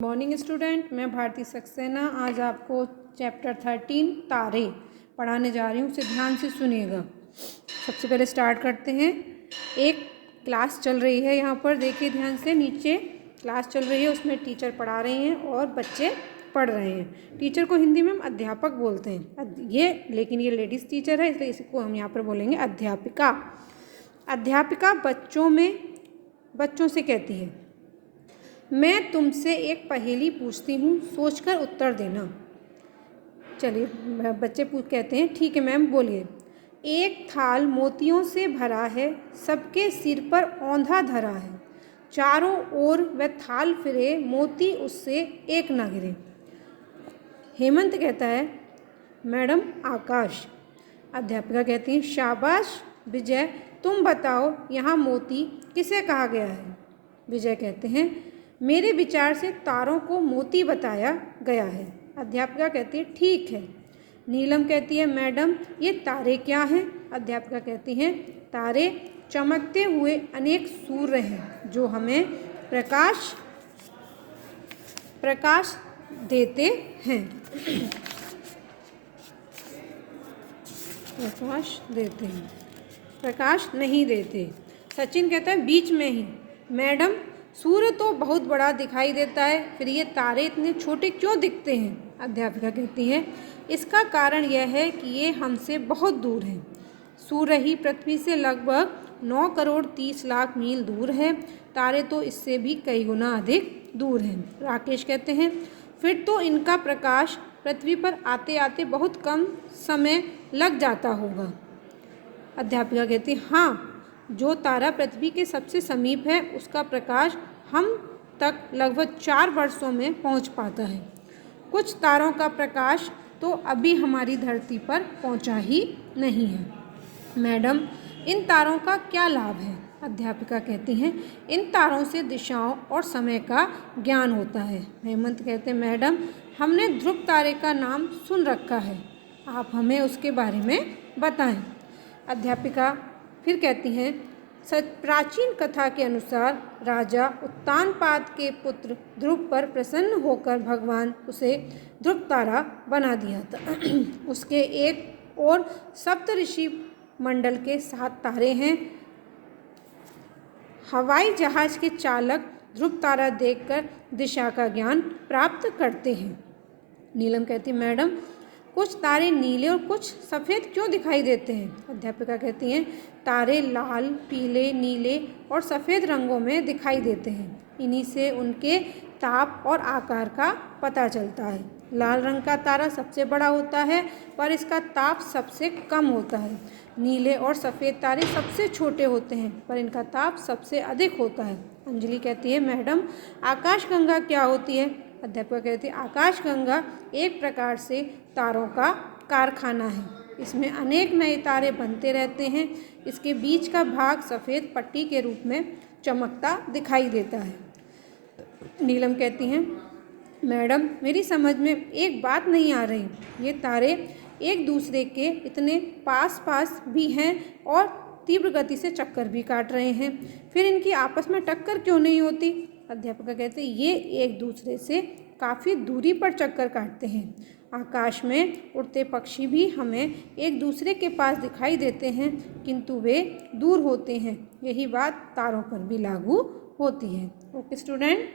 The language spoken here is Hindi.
मॉर्निंग स्टूडेंट, मैं भारती सक्सेना आज आपको चैप्टर 13 तारे पढ़ाने जा रही हूँ। उसे ध्यान से सुनिएगा। सबसे पहले स्टार्ट करते हैं। एक क्लास चल रही है, यहाँ पर देखिए ध्यान से। नीचे क्लास चल रही है, उसमें टीचर पढ़ा रही हैं और बच्चे पढ़ रहे हैं। टीचर को हिंदी में हम अध्यापक बोलते हैं, लेकिन ये लेडीज़ टीचर है, इसलिए इसको हम यहाँ पर बोलेंगे अध्यापिका। अध्यापिका बच्चों से कहती है, मैं तुमसे एक पहेली पूछती हूँ, सोचकर उत्तर देना। चलिए बच्चे कहते हैं ठीक है मैम, बोलिए। एक थाल मोतियों से भरा है, सबके सिर पर औंधा धरा है, चारों ओर वह थाल फिरे, मोती उससे एक न गिरे। हेमंत कहता है मैडम आकाश। अध्यापिका कहती है शाबाश विजय, तुम बताओ यहाँ मोती किसे कहा गया है। विजय कहते हैं मेरे विचार से तारों को मोती बताया गया है। अध्यापिका कहती है ठीक है। नीलम कहती है मैडम ये तारे क्या हैं। अध्यापिका कहती हैं तारे चमकते हुए अनेक सूर्य हैं जो हमें प्रकाश देते हैं। प्रकाश नहीं देते। सचिन कहता है बीच में ही। मैडम सूर्य तो बहुत बड़ा दिखाई देता है, फिर ये तारे इतने छोटे क्यों दिखते हैं। अध्यापिका कहती है इसका कारण यह है कि ये हमसे बहुत दूर हैं। सूर्य ही पृथ्वी से लगभग 9 करोड़ 30 लाख मील दूर है, तारे तो इससे भी कई गुना अधिक दूर हैं। राकेश कहते हैं फिर तो इनका प्रकाश पृथ्वी पर आते आते बहुत कम समय लग जाता होगा। अध्यापिका कहती है हाँ, जो तारा पृथ्वी के सबसे समीप है उसका प्रकाश हम तक लगभग 4 वर्षों में पहुंच पाता है। कुछ तारों का प्रकाश तो अभी हमारी धरती पर पहुंचा ही नहीं है। मैडम इन तारों का क्या लाभ है। अध्यापिका कहती हैं इन तारों से दिशाओं और समय का ज्ञान होता है। हेमंत कहते हैं मैडम हमने ध्रुव तारे का नाम सुन रखा है, आप हमें उसके बारे में बताएं। अध्यापिका फिर कहती हैं प्राचीन कथा के अनुसार राजा उत्तानपाद के पुत्र ध्रुव पर प्रसन्न होकर भगवान उसे ध्रुव तारा बना दिया था। उसके एक और सप्तऋषि मंडल के 7 तारे हैं। हवाई जहाज के चालक ध्रुव तारा देखकर दिशा का ज्ञान प्राप्त करते हैं। नीलम कहती मैडम कुछ तारे नीले और कुछ सफ़ेद क्यों दिखाई देते हैं। अध्यापिका कहती हैं तारे लाल, पीले, नीले और सफ़ेद रंगों में दिखाई देते हैं। इन्हीं से उनके ताप और आकार का पता चलता है। लाल रंग का तारा सबसे बड़ा होता है पर इसका ताप सबसे कम होता है। नीले और सफ़ेद तारे सबसे छोटे होते हैं पर इनका ताप सबसे अधिक होता है। अंजलि कहती है मैडम आकाशगंगा क्या होती है। अध्यापिका कहती है आकाशगंगा एक प्रकार से तारों का कारखाना है। इसमें अनेक नए तारे बनते रहते हैं। इसके बीच का भाग सफ़ेद पट्टी के रूप में चमकता दिखाई देता है। नीलम कहती हैं मैडम मेरी समझ में एक बात नहीं आ रही, ये तारे एक दूसरे के इतने पास भी हैं और तीव्र गति से चक्कर भी काट रहे हैं, फिर इनकी आपस में टक्कर क्यों नहीं होती। अध्यापिका कहते हैं ये एक दूसरे से काफ़ी दूरी पर चक्कर काटते हैं। आकाश में उड़ते पक्षी भी हमें एक दूसरे के पास दिखाई देते हैं किंतु वे दूर होते हैं। यही बात तारों पर भी लागू होती है। Okay student.